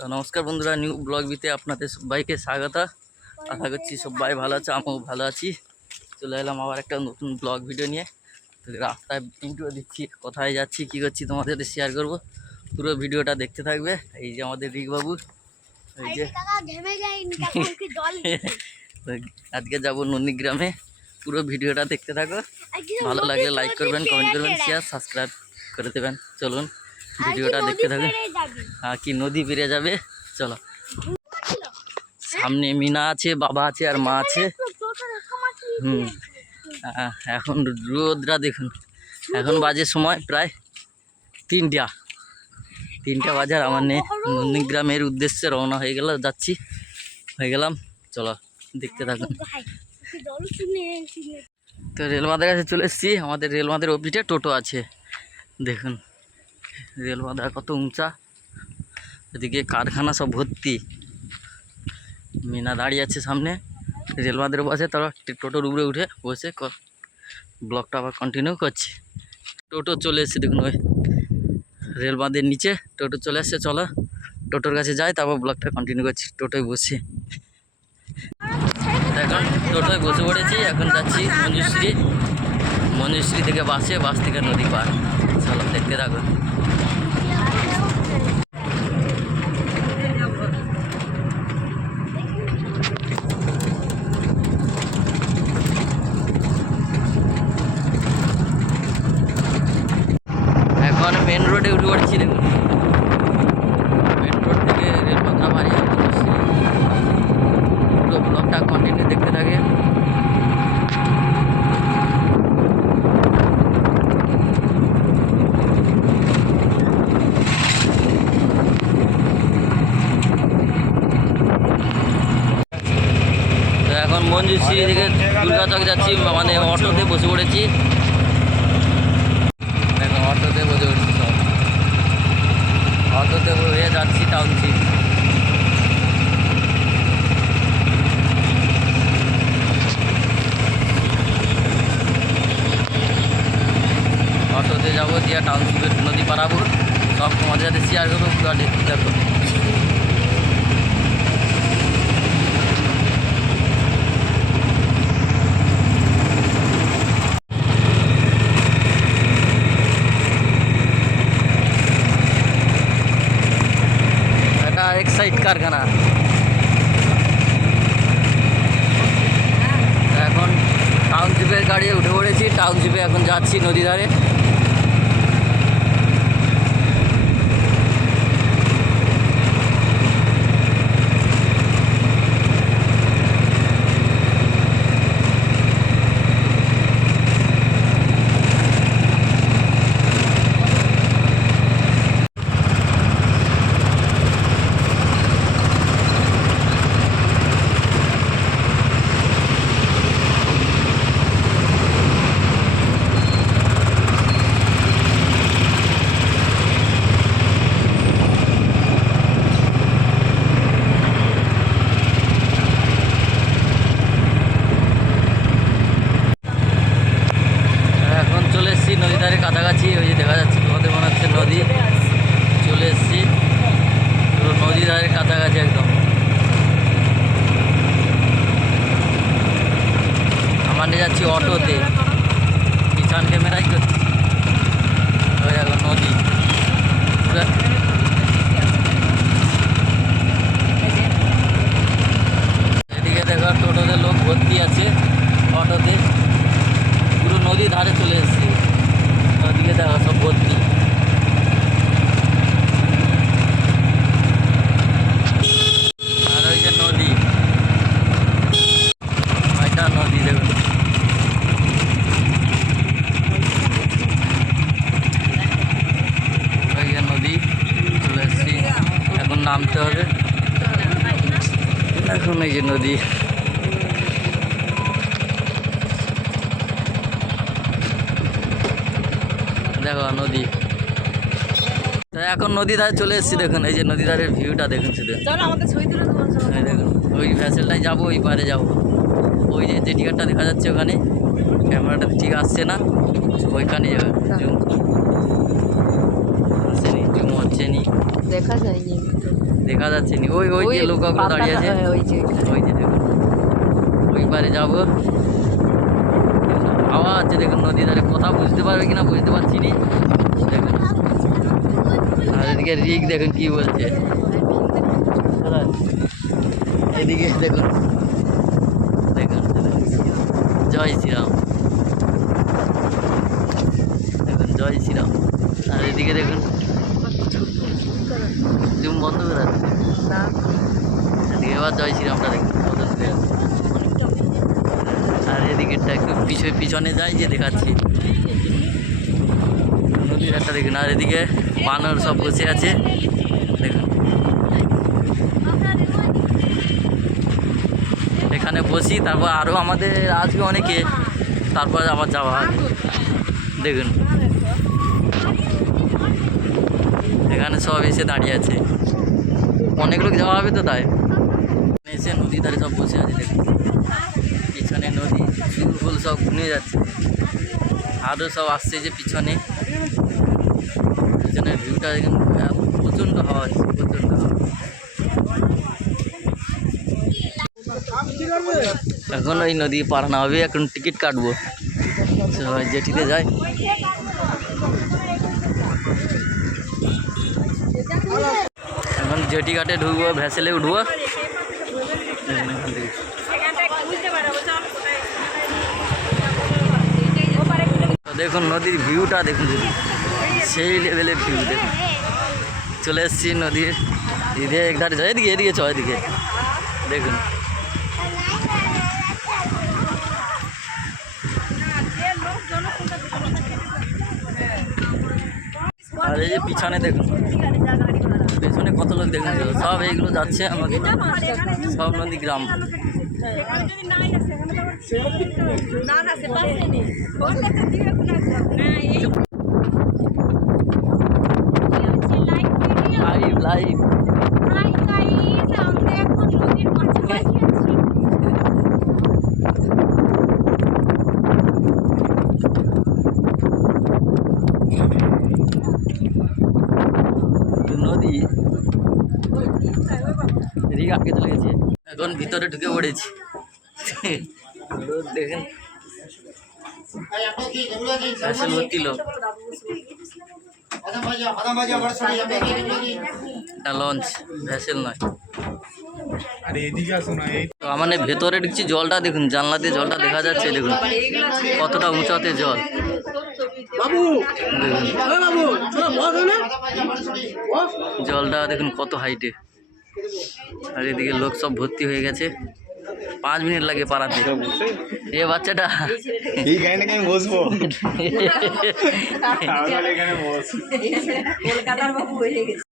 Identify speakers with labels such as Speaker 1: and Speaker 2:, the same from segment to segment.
Speaker 1: তো নমস্কার বন্ধুরা নিউ ব্লগ বিতে আপনাদের সবাইকে স্বাগত। আশা করছি সবাই ভালো আছে আমিও ভালো আছি। চলে এলাম আবার একটা নতুন ব্লগ ভিডিও নিয়ে। তো রাস্তায় ইন্টুও দিচ্ছি কোথায় যাচ্ছি কী করছি তোমাদের সাথে শেয়ার করব। পুরো ভিডিওটা দেখতে থাকবে। এই যে আমাদের রিকবাবু এই যে আজকে যাব নন্দীগ্রামে। পুরো ভিডিওটা দেখতে থাকো। ভালো লাগলে লাইক করবেন কমেন্ট করবেন শেয়ার সাবস্ক্রাইব করে দেবেন। চলুন। ভিডিওটা দেখতে
Speaker 2: যাবি।
Speaker 1: হ্যাঁ কি নদী পেরে যাবে? চলো। সামনে মিনা আছে বাবা আছে আর মা আছে। হুম। এখন রোদরা দেখুন। এখন বাজে সময় প্রায় তিনটা। তিনটা বাজার আমার নে নন্দীগ্রামের উদ্দেশ্যে রওনা হয়ে গেল যাচ্ছি। হয়ে গেলাম। চলো দেখতে থাকুন। তো রেলমাদের কাছে চলে এসেছি। আমাদের রেলমাদের অফিসে টোটো আছে। দেখুন। রেলমাদা কত উঁচা। এদিকে কারখানা সব ভর্তি। মিনা দাঁড়িয়ে আছে সামনে। রেলমাদের বসে তারা টোটোর উপরে উঠে বসে ব্লকটা আবার কন্টিনিউ করছে। টোটো চলে এসছে, দেখুন ওই রেলবাঁধের নিচে। টোটো চলে এসছে চলো। টোটোর কাছে যাই, তারপর ব্লকটা কন্টিনিউ করছি। টোটোয় বসে। এখন টোটোয় বসে পড়েছি, এখন যাচ্ছি মঞ্জুশ্রী মঞ্জুশ্রী থেকে বাসে, বাস থেকে নদী পার। চলো, দেখতে থাকো এখন মেন রোডে উঠে পড়ছি দেখুন মেন রোড থেকে রেলপথটা বাড়ি মঞ্জুশ্রী পুরো ব্লগটা কন্টিনিউ দেখতে থাকে তো মঞ্জুশ্রী থেকে দুর্গাচক যাচ্ছি মানে অটোতে বসে পড়েছি। এখন অটোতে বসে পড়েছি সব। অটোতে হয়ে যাচ্ছি টাউনশিপ অটোতে যাব দিয়া টাউনশিপের নদী পারাবো। সব তোমাদের সাথে শেয়ার করব পুরো দেখতে থাকো এটা এক্সাইট কারখানা। এখন টাউনশিপের গাড়ি উঠে পড়েছি টাউনশিপে এখন যাচ্ছি নদী ধারে এখন চলে এসেছি নদী ধারে কাছাকাছি ওই যে দেখা যাচ্ছে তোমাদের মনে হচ্ছে নদী চলে এসেছি পুরো নদী ধারে কাছাকাছি একদম আমার নিয়ে যাচ্ছি অটোতে পিছন ক্যামেরাই করছি ওই দেখো নদী পুরো এদিকে দেখো টোটোতে লোক ভর্তি আছে অটোতে পুরো নদীর ধারে চলে এসেছি ওদিকে দেখো সব ভর্তি আর ওই যে নদী ওইটা নদী দেখুন ওই যে নদী চলে এসেছি এখন নামতে হবে এখন এই যে নদী। দেখো নদী। তো এখন নদী ধারে চলে এসেছি দেখুন এই যে নদী ধারের ভিউটা দেখুন শুধু। দেখুন ওই ভ্যাসেলটায় যাব ওই পারে যাব। ওই যে যে টিকারটা দেখা যাচ্ছে ওখানে ক্যামেরাটা ঠিক আসছে না ওইখানে যাবে জুম আসছে নি জুম হচ্ছে নি
Speaker 3: দেখা যায়
Speaker 1: দেখা যাচ্ছে নি। ওই ওই যে লোক লোকগুলো দাঁড়িয়ে আছে।
Speaker 3: ওই যে
Speaker 1: ওই যে দেখুন। ওই পারে যাব। আওয়াজ আছে দেখুন নদী ধারে। কথা বুঝতে পারবে কিনা বুঝতে পারছি নি। দেখুন। আর এদিকে রিক দেখুন কি বলছে। এদিকে দেখুন দেখুন। জয় শ্রীরাম। দেখুন জয় শ্রীরাম। আর এদিকে দেখুন। বন্ধ করে আছে এদিকে এবার জয় শ্রীরামটা দূরে আর এদিকেরটা একটু পিছনে পিছনে যাই যে দেখাচ্ছি। নদীর একটা দেখুন। আর এদিকে বানর সব বসে আছে। দেখুন। এখানে বসি তারপর আরও আমাদের আসবে অনেকে। তারপর আবার যাওয়া হবে। দেখুন। এখানে সব এসে দাঁড়িয়ে আছে। অনেক লোক যাওয়া হবে তো তাই? এসে নদী ধারে সব বসে আছে দেখুন পিছনে নদী, ফুল সব ঘুরে যাচ্ছে। আরও সব আসছে যে পিছনে। পিছনের ভিউটা দেখুন প্রচণ্ড হাওয়া আছে প্রচণ্ড এখন ওই নদী পার না হবে, এখন টিকিট কাটবো। সবাই জেঠিতে যায়। জেটি ঘাটে ঢুকবো ভ্যাসেলে উঠবো। দেখুন নদীর ভিউটা দেখুন সেই লেভেলের ভিউ দেখুন। চলে এসেছি নদীর এদিকে একধারে যায় এদিকে এদিকে চ এদিকে। দেখুন। আর এই যে পিছনে দেখুন। দেখুন সব এইগুলো যাচ্ছে আমাদের। সব নদী গ্রাম।
Speaker 2: না না সে পাশে নেই
Speaker 1: লাইভ লাইভ
Speaker 2: হাই গাইস আমরা এখন নদীর মাঝামাঝি আছি
Speaker 1: নদী এদিকে আটকে চলে গেছে এখন ভিতরে ঢুকে পড়েছি। দেখেন। আসল ভর্তি লোক। এটা লঞ্চ ভ্যাসেল নয়।
Speaker 4: আরে এদিকে আসো
Speaker 1: তো আমার ভেতরে ঢুকছি জলটা দেখুন জানলা দিয়ে জলটা দেখা যাচ্ছে দেখুন। কতটা উঁচাতে জল। জলটা দেখুন কত হাইটে আর এদিকে লোক সব ভর্তি হয়ে গেছে। পাঁচ মিনিট লাগে পাড়াতে এ বাচ্চাটা।
Speaker 4: এই গাড়ি আমি বসবো। তাহলে এখানে বস।
Speaker 3: কলকাতার বাবু হয়ে গেছে।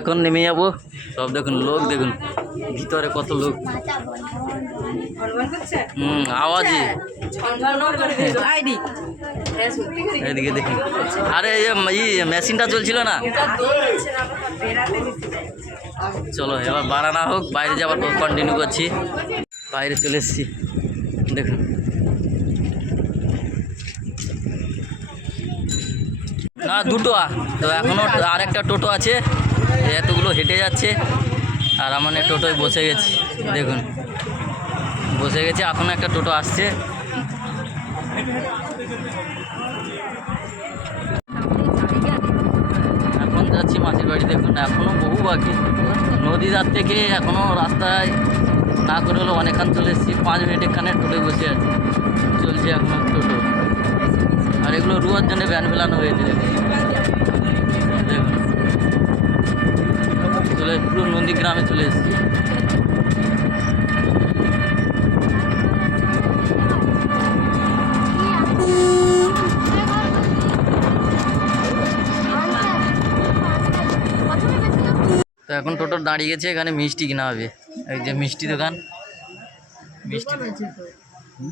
Speaker 1: এখন নেমে যাব। সব দেখুন, লোক দেখুন, ভিতরে কত লোক। হুম
Speaker 3: করে
Speaker 1: এদিকে দেখুন। আরে, এই মেশিনটা চলছিল না? চলো, এবার বাড়ানো হোক, বাইরে যাবার কন্টিনিউ করছি। বাইরে চলে এসেছি। দেখুন। না, দুটো। তো এখনও আর একটা টোটো আছে। এতগুলো হেঁটে যাচ্ছে, আর আমার এই টোটোয় বসে গেছি, দেখুন। বসে গেছে, এখন একটা টোটো আসছে। এখন যাচ্ছি মাসির বাড়ি, দেখুন এখনও বহু বাকি। নদী রাত থেকে এখনও রাস্তায় না করে হলেও অনেকক্ষণ চলে এসেছি। পাঁচ মিনিট এখানে টোটোয় বসে আছি। চলছে এখন টোটো। আর এগুলো রুয়ার জন্য ভ্যান ফেলানো হয়েছে, দেখুন। চলে পুরো নন্দী গ্রামে চলে এসেছি। তো এখন টোটো দাঁড়িয়ে গেছে, এখানে মিষ্টি কিনা হবে। এই যে মিষ্টি দোকান। মিষ্টি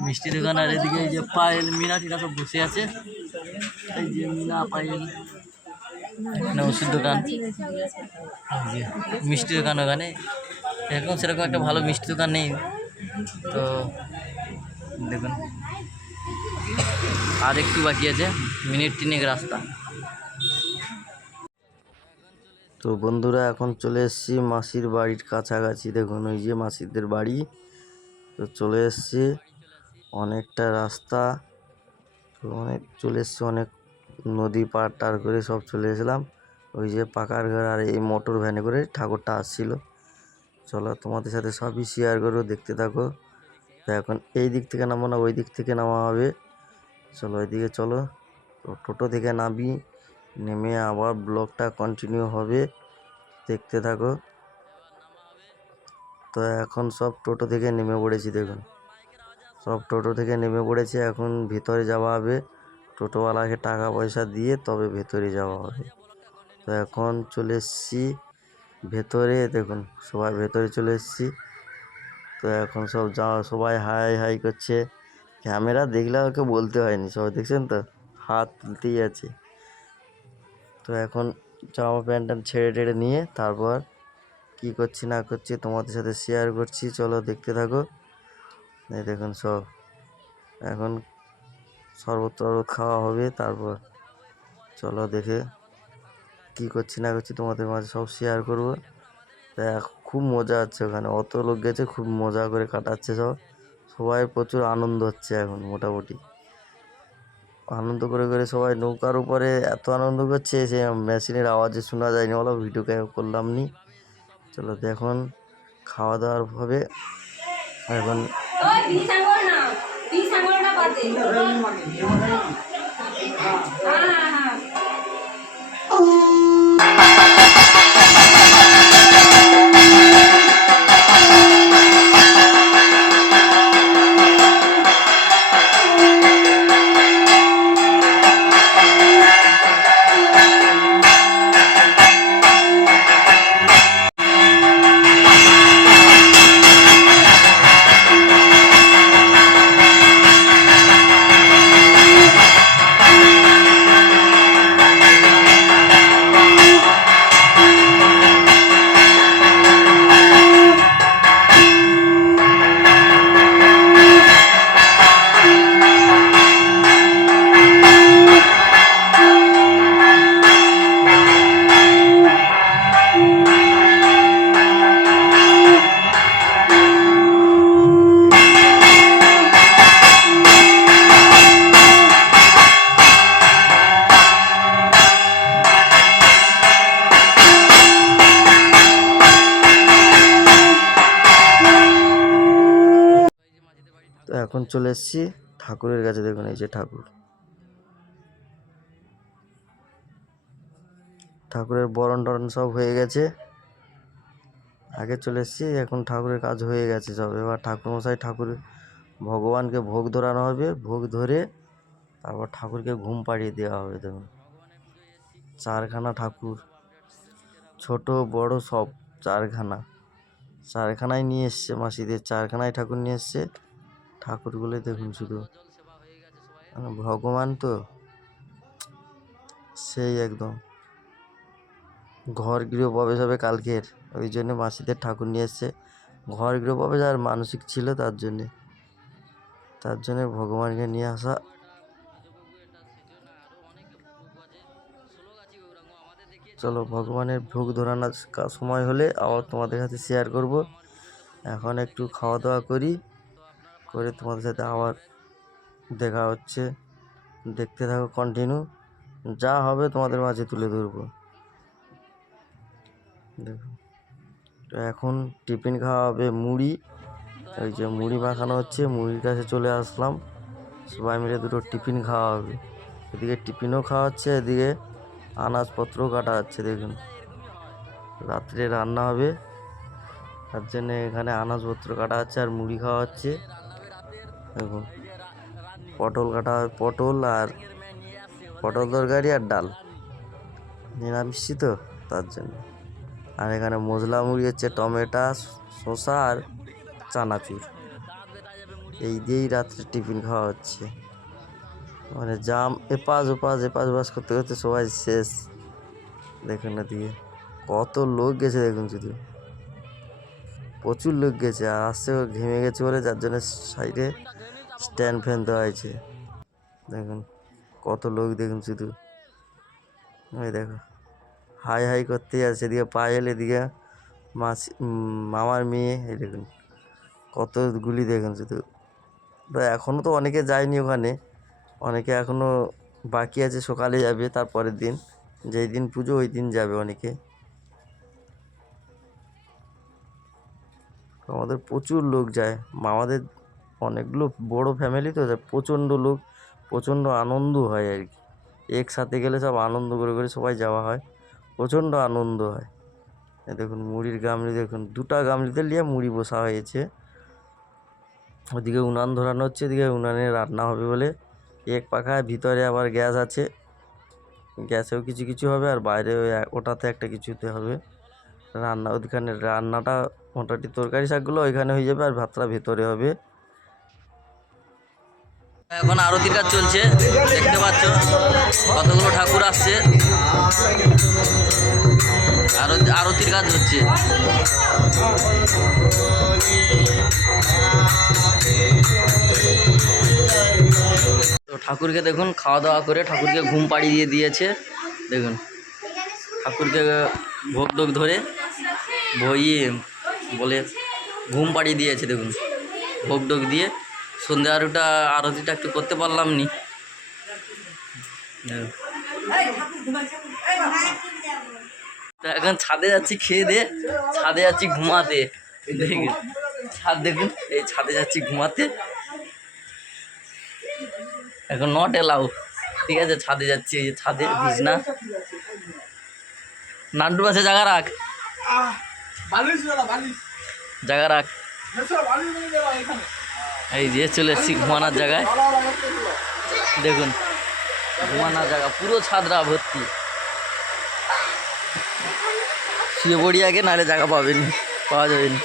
Speaker 1: মিষ্টি দোকান আর এদিকে এই যে পায়েল মিনাটিরা সব বসে আছে। এই যে মিনা, পায়েল। ওষুধ দোকান। মিষ্টি দোকান ওখানে।
Speaker 5: এরকম সেরকম একটা ভালো মিষ্টি দোকান নেই। তো দেখুন। আর একটু বাকি আছে, মিনিট তিনেক রাস্তা। তো বন্ধুরা, এখন চলে এসেছি মাসির বাড়ির কাছাকাছি। দেখুন, ওই যে মাসিদের বাড়ি। তো চলে এসেছি। অনেকটা রাস্তা। তো অনেক, চলে এসেছি অনেক নদী পার টার করে সব চলে এসলাম ওই যে পাকার ঘর আর এই মোটর ভ্যানে করে ঠাকুরটা আসছিল। চলো তোমাদের সাথে সবই শেয়ার করো দেখতে থাকো। তো এখন এই দিক থেকে নামো না, ওই দিক থেকে নামা হবে। চলো ওইদিকে চলো। তো টোটো থেকে নামি, নেমে আবার ব্লগটা কন্টিনিউ হবে। দেখতে থাকো। তো এখন সব টোটো থেকে নেমে পড়েছি দেখুন। সব টোটো থেকে নেমে পড়েছে, এখন ভিতরে যাওয়া হবে। টোটোওয়ালাকে টাকা পয়সা দিয়ে তবে ভেতরে যাওয়া হবে। তো এখন চলে এসেছি ভেতরে, দেখুন সবাই ভেতরে চলে এসেছি। তো এখন সব যাওয়া সবাই হাই হাই করছে। ক্যামেরা দেখলে ওকে বলতে হয়নি, সবাই দেখছেন তো? হাত তুলতেই আছে। তো এখন জামা প্যান্ট ছেড়ে টেড়ে নিয়ে তারপর কি করছি না করছি তোমাদের সাথে শেয়ার করছি। চলো দেখতে থাকো। দেখুন সব। এখন শরবত টরবত খাওয়া হবে, তারপর চলো দেখে কি করছি না করছি তোমাদের মাঝে সব শেয়ার করব। তা খুব মজা হচ্ছে ওখানে, অত লোক গেছে, খুব মজা করে কাটাচ্ছে সব। সবাই প্রচুর আনন্দ হচ্ছে এখন, মোটামুটি। আনন্দ করে করে সবাই নৌকার উপরে এত আনন্দ করছে সে মেশিনের আওয়াজে শোনা যায়নি, বলো ভিডিও করলাম নি। চলো তো এখন খাওয়া দাওয়ার হবে। এখন
Speaker 2: ¡Ah! ¡Ah!
Speaker 5: ¡Ah! এখন চলে এসেছি ঠাকুরের কাছে, দেখুন এই যে ঠাকুর। ঠাকুরের বরণ টরণ সব হয়ে গেছে। আগে চলে এসেছি, এখন ঠাকুরের কাজ হয়ে গেছে সব। এবার ঠাকুরমশাই ঠাকুর, ভগবানকে ভোগ ধরানো হবে, ভোগ ধরে তারপর ঠাকুরকে ঘুম পাড়িয়ে দেওয়া হবে, দেখুন। চারখানা ঠাকুর, ছোট, বড় সব চারখানা। চারখানায় নিয়ে এসছে মাসিদের চারখানায় ঠাকুর নিয়ে এসছে। ঠাকুরগুলো দেখুন শুধু। মানে ভগবান তো সেই একদম। ঘর গৃহ প্রবেশ হবে কালকের, ওই জন্য মাসিদের ঠাকুর নিয়ে এসছে। ঘর গৃহ প্রবেশ আর মানসিক ছিল তার জন্যে। তার জন্য ভগবানকে নিয়ে আসা। চলো ভগবানের ভোগ ধরানোর সময় হলে আবার তোমাদের কাছে শেয়ার করব। এখন একটু খাওয়া দাওয়া করি। করে তোমাদের সাথে আবার দেখা হচ্ছে। দেখতে থাকো কন্টিনিউ যা হবে তোমাদের মাঝে তুলে ধরবো। দেখো। তো এখন টিফিন খাওয়া হবে মুড়ি। ওই যে মুড়ি মাখানো হচ্ছে, মুড়ির কাছে চলে আসলাম। সবাই মিলে দুটো টিফিন খাওয়া হবে। এদিকে টিফিনও খাওয়া হচ্ছে, এদিকে আনাজপত্রও কাটা হচ্ছে, দেখুন। রাত্রে রান্না হবে। তার জন্য এখানে আনাজপত্র কাটা হচ্ছে আর মুড়ি খাওয়া হচ্ছে। দেখুন পটল কাটা হবে পটল আর পটল তরকারি আর ডাল। নিরামিষই তো তার জন্য। আর এখানে মশলা মুড়ি হচ্ছে টমেটো, শসা আর চানাচুর। এই দিয়েই রাত্রে টিফিন খাওয়া হচ্ছে। মানে জাম, এপাশ ওপাশ এপাশ ওপাশ করতে করতে সবাই শেষ। দেখুন না দিকে কত লোক গেছে দেখুন শুধু। প্রচুর লোক গেছে, আর আসছে ও ঘেমে গেছে বলে যার জন্য সাইডে স্ট্যান্ড ফ্যান দেওয়া হয়েছে। দেখুন, কত লোক দেখুন শুধু। ওই দেখো, হাই হাই করতেই আছে, এদিকে পায়েল এদিকে মাসি মামার মেয়ে, এই দেখুন কতগুলি দেখুন শুধু। এখনও তো অনেকে যায়নি ওখানে, অনেকে এখনও বাকি আছে, সকালে যাবে, তারপরের দিন, যেই দিন পুজো ওই দিন যাবে অনেকে। আমাদের প্রচুর লোক যায়। আমাদের অনেকগুলো বড় ফ্যামিলি তো প্রচণ্ড লোক, প্রচণ্ড আনন্দ হয় আর কি। একসাথে গেলে সব আনন্দ করে করে সবাই যাওয়া হয়, প্রচণ্ড আনন্দ হয়। দেখুন মুড়ির গামলি, দেখুন দুটা গামলিতে নিয়ে মুড়ি বসা হয়েছে। ওদিকে উনান ধরানো হচ্ছে, এদিকে উনানে রান্না হবে বলে এক পাখায়, ভিতরে আবার গ্যাস আছে। গ্যাসেও কিছু কিছু হবে আর বাইরে ওটাতে একটা কিছুতে হবে। রান্না ওইখানে রান্নাটা মোটামুটি তরকারি শাকগুলো ওইখানে হয়ে যাবে আর ভাতটা ভেতরে হবে।
Speaker 1: এখন আরতির কাজ চলছে, দেখতে পাচ্ছ কতগুলো ঠাকুর আসছে। আরতি আরতির কাজ হচ্ছে। তো ঠাকুরকে দেখুন খাওয়া দাওয়া করে ঠাকুরকে ঘুম পাড়িয়ে দিয়ে দিয়েছে। দেখুন, ঠাকুরকে ভোগ ধরে বইয়ে বলে ঘুম পাড়িয়ে দিয়েছে, দেখুন। ভোগ টোগ দিয়ে সন্ধ্যে আরোটা, আরতিটা একটু করতে পারলাম নি। এখন ছাদে যাচ্ছি, খেয়ে দিয়ে। ছাদে যাচ্ছি ঘুমাতে। ছাদ দেখুন, এই ছাদে যাচ্ছি ঘুমাতে। এখন নট এলাও ঠিক আছে, ছাদে যাচ্ছি, এই যে ছাদে বিছনা। নান্টু পাশে জায়গা রাখ।
Speaker 4: বালিশ বালিশ।
Speaker 1: জায়গা রাখ। এই যে চলে এসছি ঘুমানোর জায়গায়। দেখুন, ঘুমানার জায়গা, পুরো ছাদরা ভর্তি। শুয়ে পড়ি আগে, নাহলে জায়গা পাবেন পাওয়া যাবে না